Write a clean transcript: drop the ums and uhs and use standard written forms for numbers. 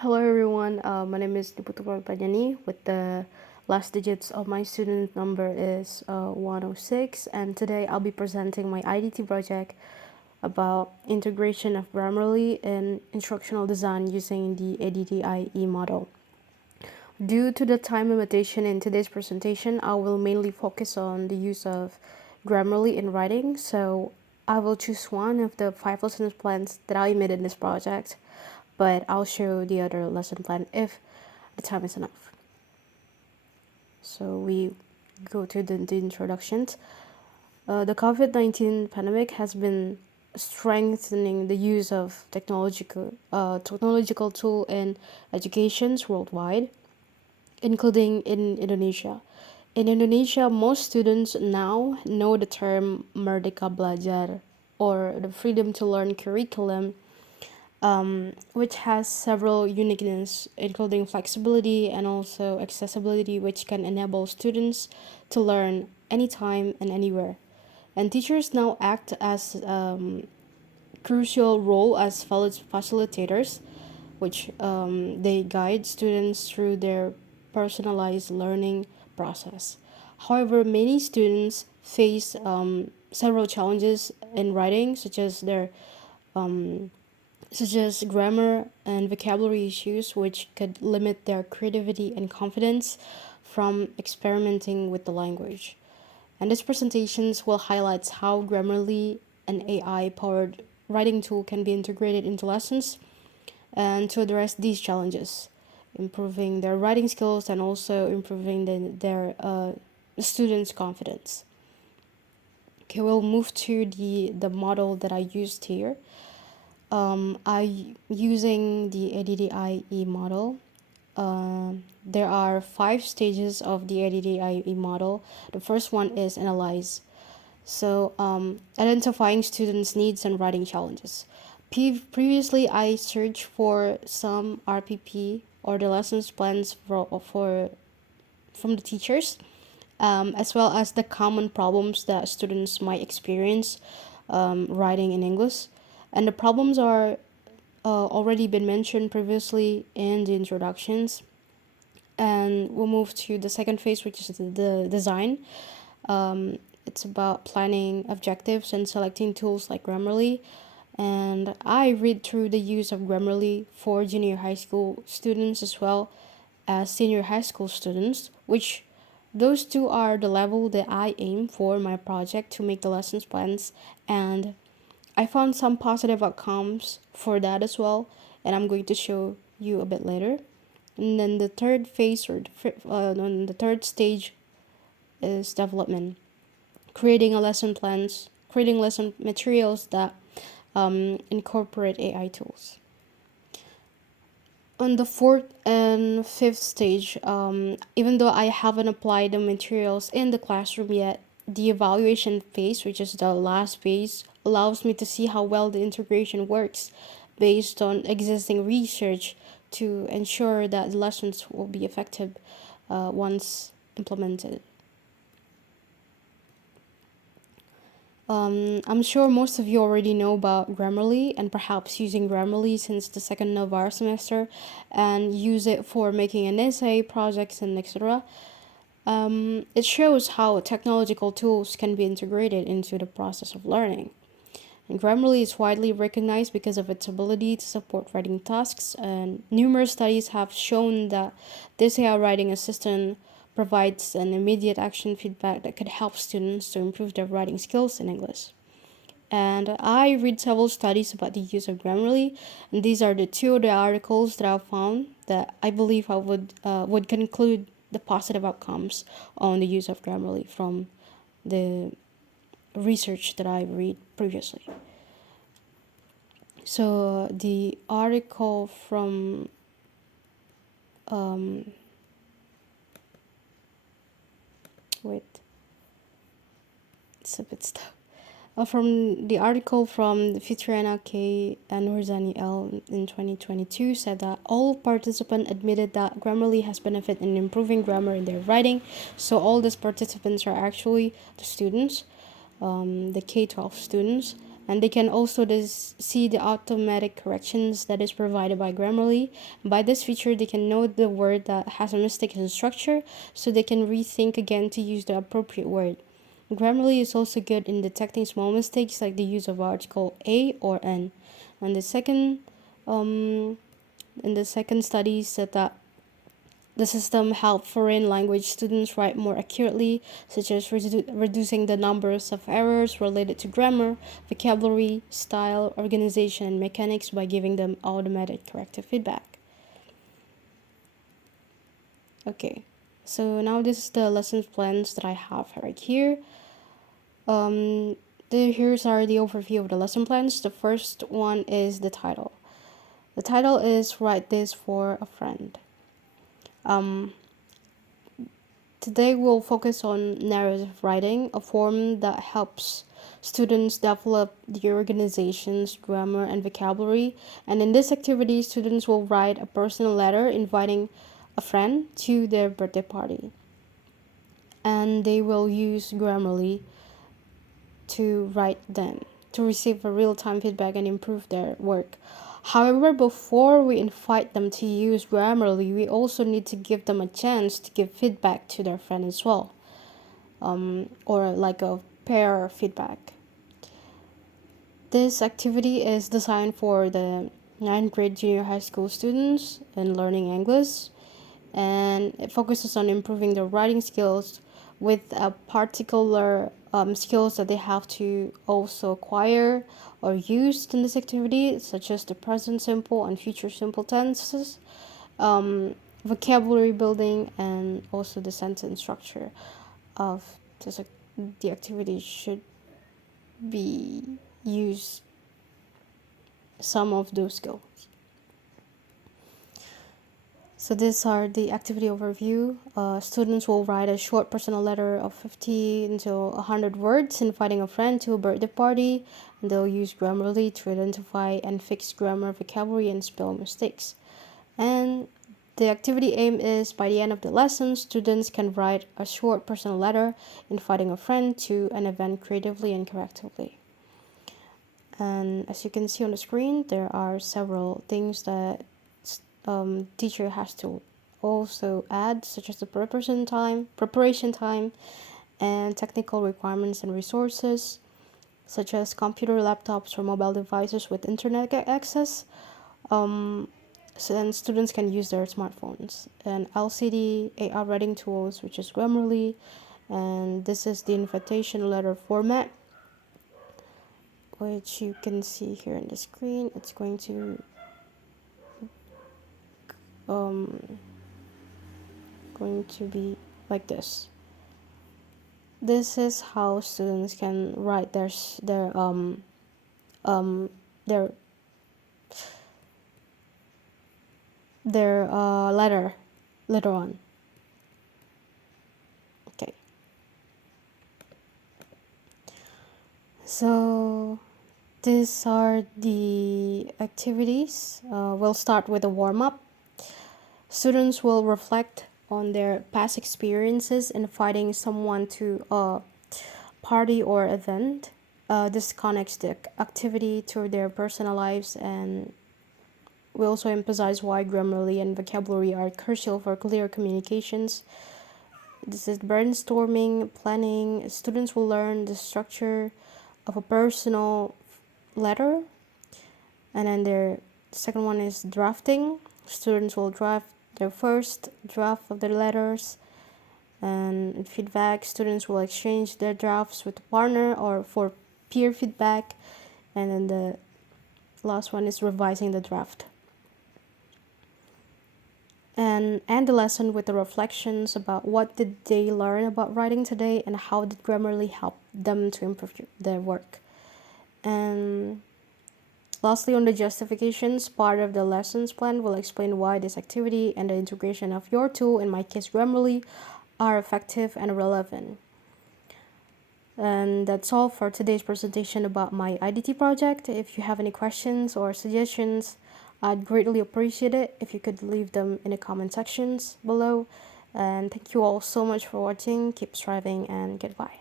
Hello everyone, my name is Putu Pradnyani. With the last digits of my student number is 106, and today I'll be presenting my IDT project about integration of Grammarly in instructional design using the ADDIE model. Due to the time limitation in today's presentation, I will mainly focus on the use of Grammarly in writing, so I will choose one of the 5 lesson plans that I made in this project, but I'll show the other lesson plan if the time is enough. So we go to the introductions. The COVID-19 pandemic has been strengthening the use of technological tool in educations worldwide, including in Indonesia. In Indonesia, most students now know the term Merdeka Belajar, or the freedom to learn curriculum, which has several uniqueness, including flexibility and also accessibility, which can enable students to learn anytime and anywhere. And teachers now act as crucial role as facilitators, which they guide students through their personalized learning process. However, many students face several challenges in writing, such as grammar and vocabulary issues, which could limit their creativity and confidence from experimenting with the language. And these presentations will highlight how Grammarly, an AI-powered writing tool, can be integrated into lessons and to address these challenges, improving their writing skills and also improving their students' confidence. Okay, we'll move to the model that I used here. I using the ADDIE model. There are 5 stages of the ADDIE model. The first one is analyze. So, identifying students' needs and writing challenges. Previously, I searched for some RPP or the lessons plans for from the teachers, as well as the common problems that students might experience writing in English. And the problems are already been mentioned previously in the introductions. And we'll move to the second phase, which is the design. It's about planning objectives and selecting tools like Grammarly. And I read through the use of Grammarly for junior high school students as well as senior high school students, which those two are the level that I aim for my project to make the lessons plans. And I found some positive outcomes for that as well, and I'm going to show you a bit later. And then the third phase the third stage is development, creating lesson materials that incorporate AI tools. On the fourth and fifth stage, even though I haven't applied the materials in the classroom yet, the evaluation phase, which is the last phase, allows me to see how well the integration works based on existing research to ensure that the lessons will be effective once implemented. I'm sure most of you already know about Grammarly and perhaps using Grammarly since the second of our semester and use it for making an essay, projects, and etc. It shows how technological tools can be integrated into the process of learning. And Grammarly is widely recognized because of its ability to support writing tasks, and numerous studies have shown that this AI writing assistant provides an immediate action feedback that could help students to improve their writing skills in English. And I read several studies about the use of Grammarly, and these are the two of the articles that I found that I believe I would conclude the positive outcomes on the use of Grammarly from the research that I read previously. So the article from wait, it's a bit stuck. From the article from Fitriana K. and Hurzani L. in 2022 said that all participants admitted that Grammarly has benefit in improving grammar in their writing. So all these participants are actually the students, the K-12 students, And they can also see the automatic corrections that is provided by Grammarly. By this feature, they can know the word that has a mistake in structure, so they can rethink again to use the appropriate word. Grammarly is also good in detecting small mistakes like the use of article a or n. And um, the second study said that the system helped foreign language students write more accurately, such as reducing the numbers of errors related to grammar, vocabulary, style, organization, and mechanics by giving them automatic corrective feedback. Okay, so now this is the lesson plans that I have right here. Here's are the overview of the lesson plans. The first one is the title. The title is Write This for a Friend. Today we'll focus on narrative writing, a form that helps students develop the organization's grammar and vocabulary. And in this activity, students will write a personal letter inviting a friend to their birthday party. And they will use Grammarly to write them, to receive a real-time feedback and improve their work. However, before we invite them to use Grammarly, we also need to give them a chance to give feedback to their friend as well, or like a peer feedback. This activity is designed for the 9th grade junior high school students in learning English, and it focuses on improving their writing skills with a particular skills that they have to also acquire or use in this activity, such as the present simple and future simple tenses, vocabulary building, and also the sentence structure of this. The activity should be use some of those skills. So these are the activity overview. Students will write a short personal letter of 50 to 100 words inviting a friend to a birthday party, and they'll use Grammarly to identify and fix grammar, vocabulary, and spell mistakes. And the activity aim is by the end of the lesson, students can write a short personal letter inviting a friend to an event creatively and correctly. And as you can see on the screen, there are several things that teacher has to also add, such as the preparation time, and technical requirements and resources, such as computer, laptops, or mobile devices with internet access. So then students can use their smartphones, and LCD AR writing tools, which is Grammarly, and this is the invitation letter format, which you can see here on the screen. It's going to be like this. This is how students can write their letter later on. Okay. So these are the activities. We'll start with a warm-up. Students will reflect on their past experiences inviting someone to a party or event. This connects the activity to their personal lives, and we also emphasize why Grammarly and vocabulary are crucial for clear communications. This is brainstorming, planning. Students will learn the structure of a personal letter. And then the second one is drafting. Students will draft their first draft of their letters. And feedback, students will exchange their drafts with a partner or for peer feedback. And then the last one is revising the draft. And end the lesson with the reflections about what did they learn about writing today and how did Grammarly help them to improve their work. And lastly, on the justifications, part of the lessons plan will explain why this activity and the integration of your tool, in my case Grammarly, are effective and relevant. And that's all for today's presentation about my IDT project. If you have any questions or suggestions, I'd greatly appreciate it if you could leave them in the comment sections below. And thank you all so much for watching. Keep striving and goodbye.